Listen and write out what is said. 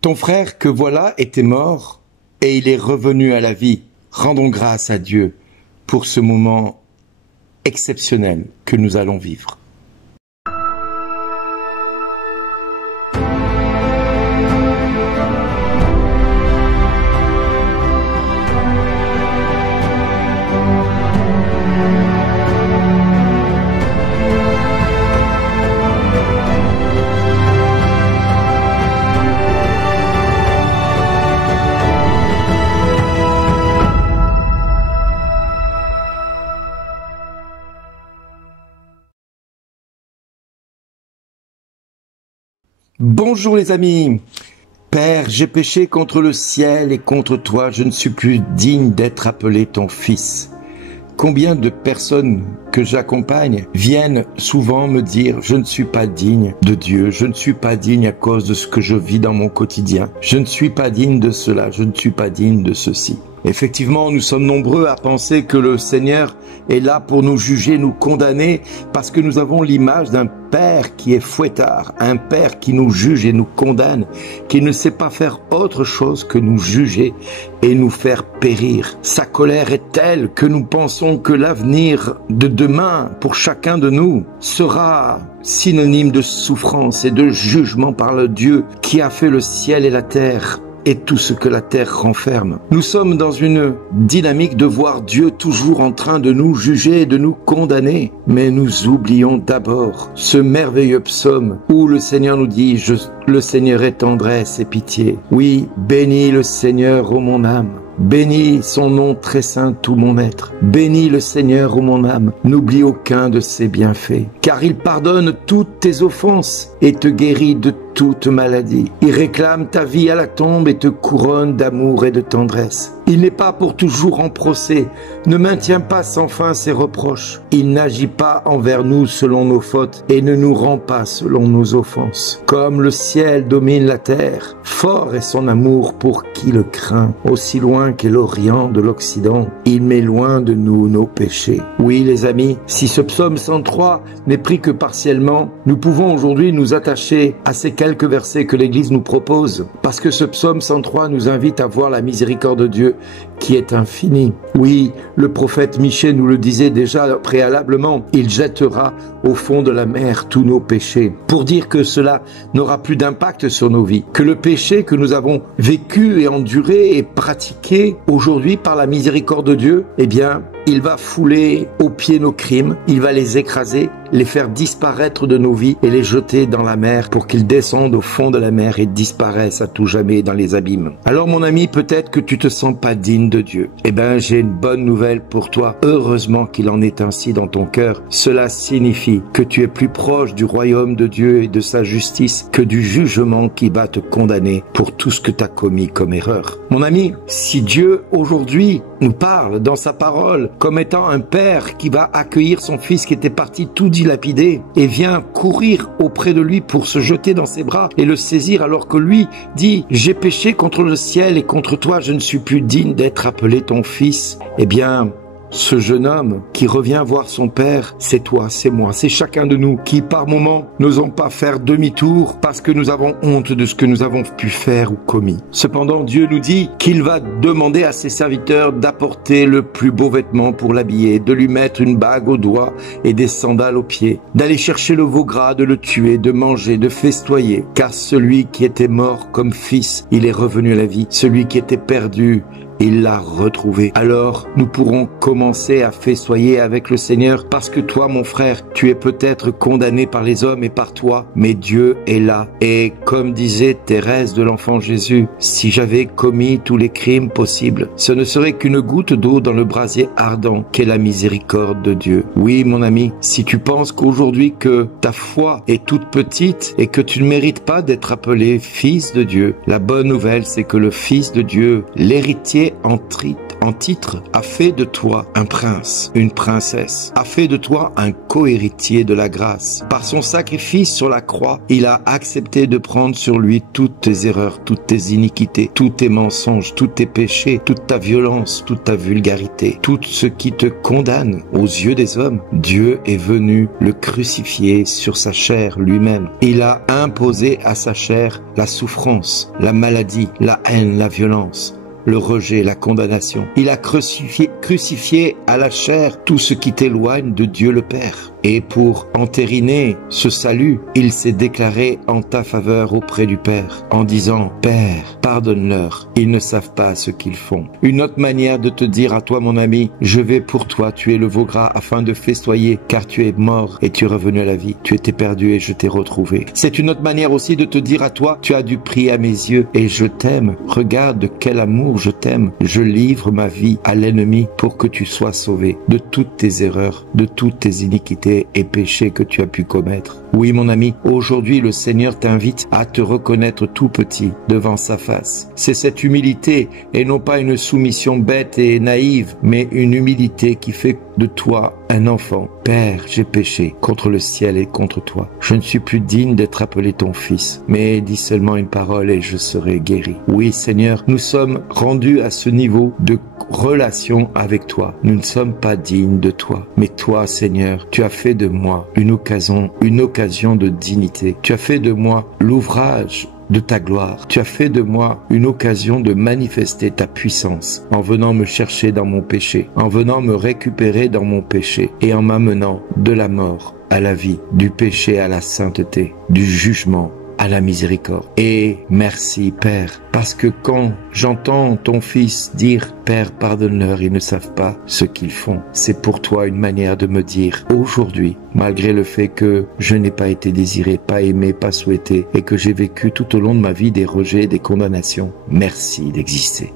Ton frère que voilà était mort et il est revenu à la vie. Rendons grâce à Dieu pour ce moment exceptionnel que nous allons vivre. Bonjour les amis. Père, j'ai péché contre le ciel et contre toi, je ne suis plus digne d'être appelé ton fils. Combien de personnes que j'accompagne viennent souvent me dire « Je ne suis pas digne de Dieu, je ne suis pas digne à cause de ce que je vis dans mon quotidien, je ne suis pas digne de cela, je ne suis pas digne de ceci ». Effectivement, nous sommes nombreux à penser que le Seigneur est là pour nous juger, nous condamner, parce que nous avons l'image d'un Père qui est fouettard, un Père qui nous juge et nous condamne, qui ne sait pas faire autre chose que nous juger et nous faire périr. Sa colère est telle que nous pensons que l'avenir de demain pour chacun de nous sera synonyme de souffrance et de jugement par le Dieu qui a fait le ciel et la terre et tout ce que la terre renferme. Nous sommes dans une dynamique de voir Dieu toujours en train de nous juger et de nous condamner. Mais nous oublions d'abord ce merveilleux psaume où le Seigneur nous dit « Le Seigneur est tendresse et pitié. Oui, bénis le Seigneur, ô mon âme. Bénis son nom très saint, tout mon être. Bénis le Seigneur, ô mon âme. N'oublie aucun de ses bienfaits. Car il pardonne toutes tes offenses et te guérit de toute maladie. Il réclame ta vie à la tombe et te couronne d'amour et de tendresse. Il n'est pas pour toujours en procès, ne maintient pas sans fin ses reproches. Il n'agit pas envers nous selon nos fautes et ne nous rend pas selon nos offenses. Comme le ciel domine la terre, fort est son amour pour qui le craint. Aussi loin qu'est l'Orient de l'Occident, il met loin de nous nos péchés. Oui les amis, si ce psaume 103 n'est pris que partiellement, nous pouvons aujourd'hui nous attacher à ces quelques versets que l'Église nous propose, parce que ce psaume 103 nous invite à voir la miséricorde de Dieu qui est infinie. Oui, le prophète Michée nous le disait déjà préalablement, il jettera au fond de la mer tous nos péchés, pour dire que cela n'aura plus d'impact sur nos vies, que le péché que nous avons vécu et enduré et pratiqué aujourd'hui par la miséricorde de Dieu, eh bien, il va fouler aux pieds nos crimes, il va les écraser, les faire disparaître de nos vies et les jeter dans la mer pour qu'ils descendent au fond de la mer et disparaissent à tout jamais dans les abîmes. Alors mon ami, peut-être que tu te sens pas digne de Dieu. Eh ben, j'ai une bonne nouvelle pour toi. Heureusement qu'il en est ainsi dans ton cœur. Cela signifie que tu es plus proche du royaume de Dieu et de sa justice que du jugement qui va te condamner pour tout ce que tu as commis comme erreur. Mon ami, si Dieu aujourd'hui nous parle dans sa parole comme étant un père qui va accueillir son fils qui était parti tout dilapidé et vient courir auprès de lui pour se jeter dans ses bras et le saisir alors que lui dit « J'ai péché contre le ciel et contre toi, je ne suis plus digne d'être appelé ton fils », eh bien, ce jeune homme qui revient voir son père, c'est toi, c'est moi, c'est chacun de nous qui par moments n'osons pas faire demi-tour parce que nous avons honte de ce que nous avons pu faire ou commis. Cependant, Dieu nous dit qu'il va demander à ses serviteurs d'apporter le plus beau vêtement pour l'habiller, de lui mettre une bague au doigt et des sandales aux pieds, d'aller chercher le veau gras, de le tuer, de manger, de festoyer, car celui qui était mort comme fils, il est revenu à la vie. Celui qui était perdu, il l'a retrouvé. Alors, nous pourrons commencer à festoyer avec le Seigneur parce que toi, mon frère, tu es peut-être condamné par les hommes et par toi, mais Dieu est là. Et comme disait Thérèse de l'Enfant Jésus, si j'avais commis tous les crimes possibles, ce ne serait qu'une goutte d'eau dans le brasier ardent qu'est la miséricorde de Dieu. Oui, mon ami, si tu penses qu'aujourd'hui que ta foi est toute petite et que tu ne mérites pas d'être appelé fils de Dieu, la bonne nouvelle, c'est que le Fils de Dieu, l'héritier en titre, a fait de toi un prince, une princesse, a fait de toi un co-héritier de la grâce. Par son sacrifice sur la croix, il a accepté de prendre sur lui toutes tes erreurs, toutes tes iniquités, tous tes mensonges, tous tes péchés, toute ta violence, toute ta vulgarité, tout ce qui te condamne aux yeux des hommes. Dieu est venu le crucifier sur sa chair lui-même. Il a imposé à sa chair la souffrance, la maladie, la haine, la violence, le rejet, la condamnation. Il a crucifié à la chair tout ce qui t'éloigne de Dieu le Père. Et pour entériner ce salut, il s'est déclaré en ta faveur auprès du Père, en disant « Père, pardonne-leur, ils ne savent pas ce qu'ils font. » Une autre manière de te dire à toi, mon ami, je vais pour toi tuer le veau gras afin de festoyer, car tu es mort et tu es revenu à la vie. Tu étais perdu et je t'ai retrouvé. C'est une autre manière aussi de te dire à toi, tu as du prix à mes yeux et je t'aime. Regarde de quel amour je t'aime. Je livre ma vie à l'ennemi pour que tu sois sauvé de toutes tes erreurs, de toutes tes iniquités et péchés que tu as pu commettre. Oui, mon ami, aujourd'hui le Seigneur t'invite à te reconnaître tout petit devant sa face. C'est cette humilité et non pas une soumission bête et naïve, mais une humilité qui fait de toi un enfant. Père, j'ai péché contre le ciel et contre toi. Je ne suis plus digne d'être appelé ton fils, mais dis seulement une parole et je serai guéri. Oui, Seigneur, nous sommes rendus à ce niveau de relation avec toi. Nous ne sommes pas dignes de toi, mais toi, Seigneur, tu as fait de moi une occasion de dignité. Tu as fait de moi l'ouvrage de ta gloire. Tu as fait de moi une occasion de manifester ta puissance en venant me chercher dans mon péché, en venant me récupérer dans mon péché et en m'amenant de la mort à la vie, du péché à la sainteté, du jugement à la miséricorde. Et merci, Père, parce que quand j'entends ton Fils dire « Père, pardonne-leur, ils ne savent pas ce qu'ils font », c'est pour toi une manière de me dire aujourd'hui, malgré le fait que je n'ai pas été désiré, pas aimé, pas souhaité, et que j'ai vécu tout au long de ma vie des rejets, des condamnations, merci d'exister.